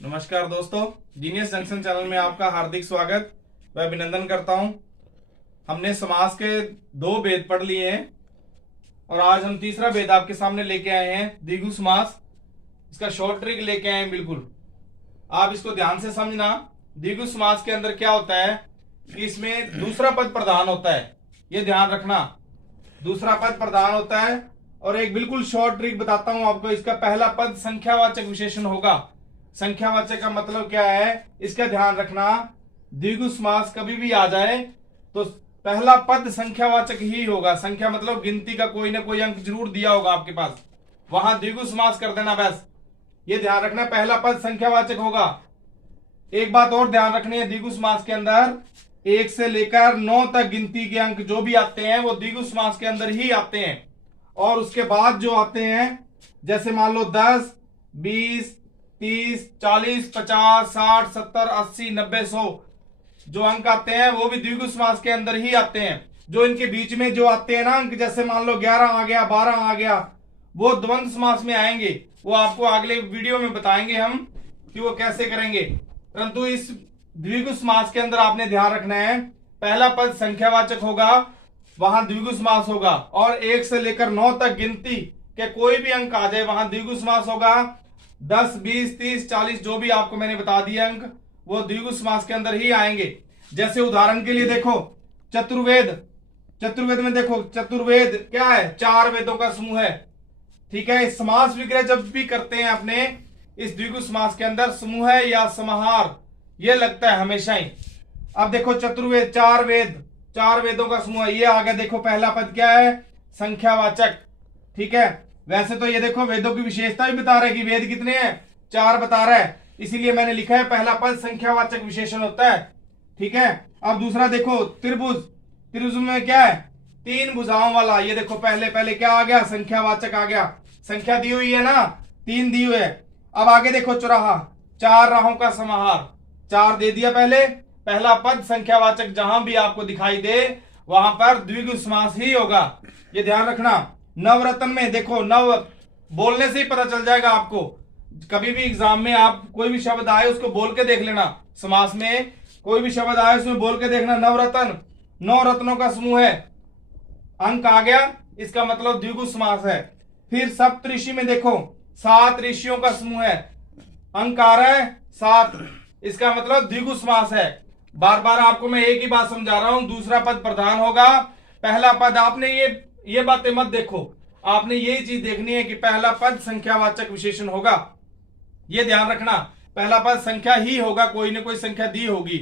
नमस्कार दोस्तों, genius junction channel में आपका हार्दिक स्वागत व अभिनंदन करता हूं। हमने समास के 2 वेद पढ़ लिए हैं और आज हम तीसरा वेद आपके सामने लेके आए हैं, द्विगु समास। इसका शॉर्ट ट्रिक लेके आए हैं। बिल्कुल आप इसको ध्यान से समझना। द्विगु समास के अंदर क्या होता है कि इसमें दूसरा पद प्रधान होता है, ये ध्यान रखना। दूसरा पद प्रधान होता है और एक बिल्कुल शॉर्ट ट्रिक बताता हूं आपको। इसका पहला पद संख्यावाचक विशेषण होगा। संख्यावाचक का मतलब क्या है, इसका ध्यान रखना। द्विगु समास कभी भी आ जाए तो पहला पद संख्यावाचक ही होगा। संख्या मतलब गिनती का कोई ना कोई अंक जरूर दिया होगा आपके पास, वहां द्विगु समास कर देना बस। ये ध्यान रखना, पहला पद संख्यावाचक होगा। एक बात और ध्यान रखनी है, द्विगु समास के अंदर 1 से लेकर 9 तक गिनती के अंक जो भी आते हैं वो द्विगु समास के अंदर ही आते हैं। और उसके बाद जो आते हैं, जैसे मान लो 10, 20, 30, 40, 50, 60, 70, 80, 90, 100 जो अंक आते हैं वो भी द्विगु समास के अंदर ही आते हैं। जो इनके बीच में जो आते हैं ना अंक, जैसे मान लो 11 आ गया, 12 आ गया, वो द्वंद्व समास में आएंगे। वो आपको अगले वीडियो में बताएंगे हम कि वो कैसे करेंगे। परंतु इस द्विगु समास के अंदर आपने ध्यान रखना है, पहला पद संख्यावाचक होगा, वहां द्विगु समास होगा। और 1 से लेकर 9 तक गिनती के कोई भी अंक आ जाए वहां द्विगु समास होगा। 10, 20, 30, 40 जो भी आपको मैंने बता दिया अंक, वो द्विगु समास के अंदर ही आएंगे। जैसे उदाहरण के लिए देखो, चतुर्वेद। चतुर्वेद में देखो, चतुर्वेद क्या है? 4 वेदों का समूह है। ठीक है। समास विग्रह जब भी करते हैं अपने इस द्विगु समास के अंदर, समूह है या समाहार, ये लगता है हमेशा ही। अब देखो चतुर्वेद, 4 वेद, 4 वेदों का समूह है। ये आगे देखो, पहला पद क्या है? संख्यावाचक। ठीक है। वैसे तो ये देखो वेदों की विशेषता भी बता रहा है कि वेद कितने हैं, 4 बता रहा है, इसीलिए मैंने लिखा है पहला पद संख्यावाचक विशेषण होता है। ठीक है। अब दूसरा देखो, त्रिभुज। त्रिभुज में क्या है? 3 भुजाओं वाला। ये देखो पहले क्या आ गया? संख्यावाचक आ गया। संख्या दी हुई है ना, 3 दी हुई है। अब आगे देखो चौराहा, 4 राहों का समाहार, 4 दे दिया पहले। पहला पद संख्यावाचक जहां भी आपको दिखाई दे वहां पर द्विगु समास ही होगा, ये ध्यान रखना। नवरत्न में देखो, नव बोलने से ही पता चल जाएगा आपको। कभी भी एग्जाम में आप कोई भी शब्द आए उसको बोल के देख लेना। समास में कोई भी शब्द आए उसमें बोल के देखना। नवरत्न, 9 रत्नों का समूह है, अंक आ गया, इसका मतलब द्विगु समास है। फिर सप्तऋषि में देखो, 7 ऋषियों का समूह है, अंक आ रहा है 7, इसका मतलब द्विगु समास है। बार बार आपको मैं एक ही बात समझा रहा हूं, दूसरा पद प्रधान होगा, पहला पद। आपने ये बातें मत देखो, आपने यही चीज देखनी है कि पहला पद संख्यावाचक विशेषण होगा, ये ध्यान रखना। पहला पद संख्या ही होगा, कोई ना कोई संख्या दी होगी।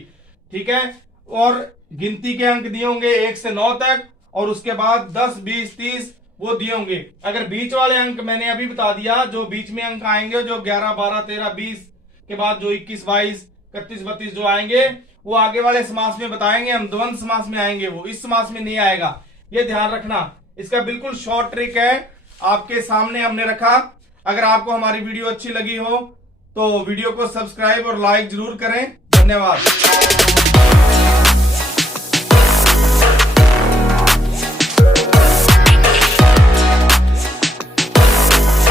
ठीक है। और गिनती के अंक दिए होंगे 1 से 9 तक, और उसके बाद 10, 20, 30 वो दिए होंगे। अगर बीच वाले अंक मैंने अभी बता दिया, जो बीच में अंक आएंगे, जो 11, 12, 13, 20 के बाद जो 21, 22, 31, 32 जो आएंगे, वो आगे वाले समास में बताएंगे हम, द्वंद्व समास में आएंगे, वो इस समास में नहीं आएगा, ये ध्यान रखना। इसका बिल्कुल शॉर्ट ट्रिक है, आपके सामने हमने रखा। अगर आपको हमारी वीडियो अच्छी लगी हो तो वीडियो को सब्सक्राइब और लाइक जरूर करें। धन्यवाद।